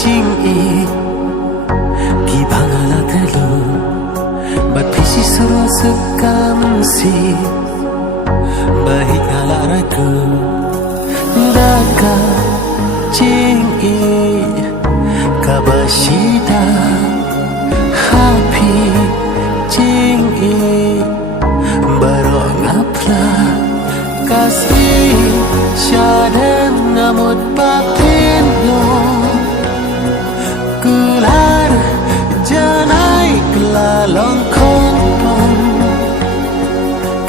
jing ik ki bangala telu bat pisi sura sekam si bahik ala raku daka jing ik kabashida happy jing ik barong apla kasih syadan ngamut patin lo kular janai kelalong kompon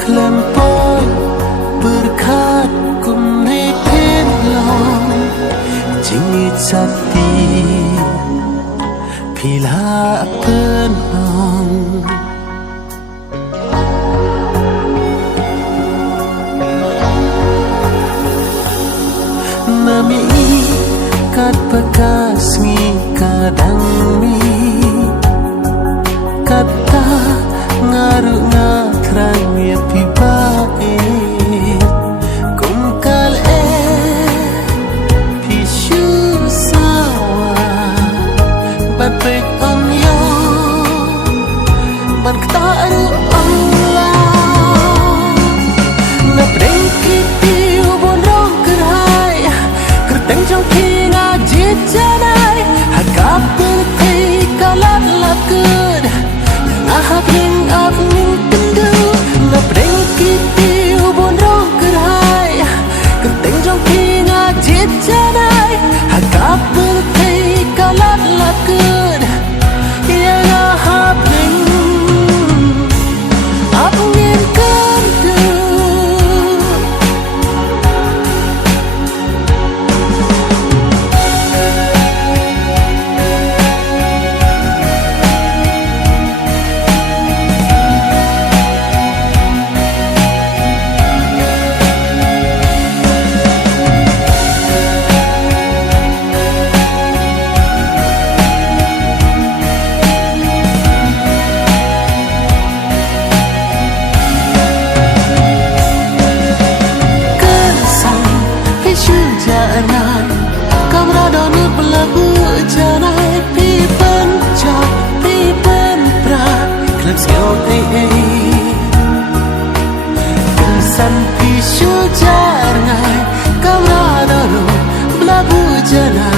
kelempoi berkat kumnikin lo jingit sati pila penong nami kat bekas ngi kadang mi kata ngaru ngakrang ya pibae kumkal pishu sawa bat pek om yo ban ktaru Allah na prengki tiu bon rong kerai kerteng jong kinga jit janai hakap berti kalat lakud yang ahap ning ap ning tendu na prengki tiu bon rong kerai kerteng jong kinga jit janai hakap berti kalat lakud yang ahap ning ap ning tendu janai kamera donut belagu janai pipen chop pipen pra klip skill san pisu janai kamera donut belagu janai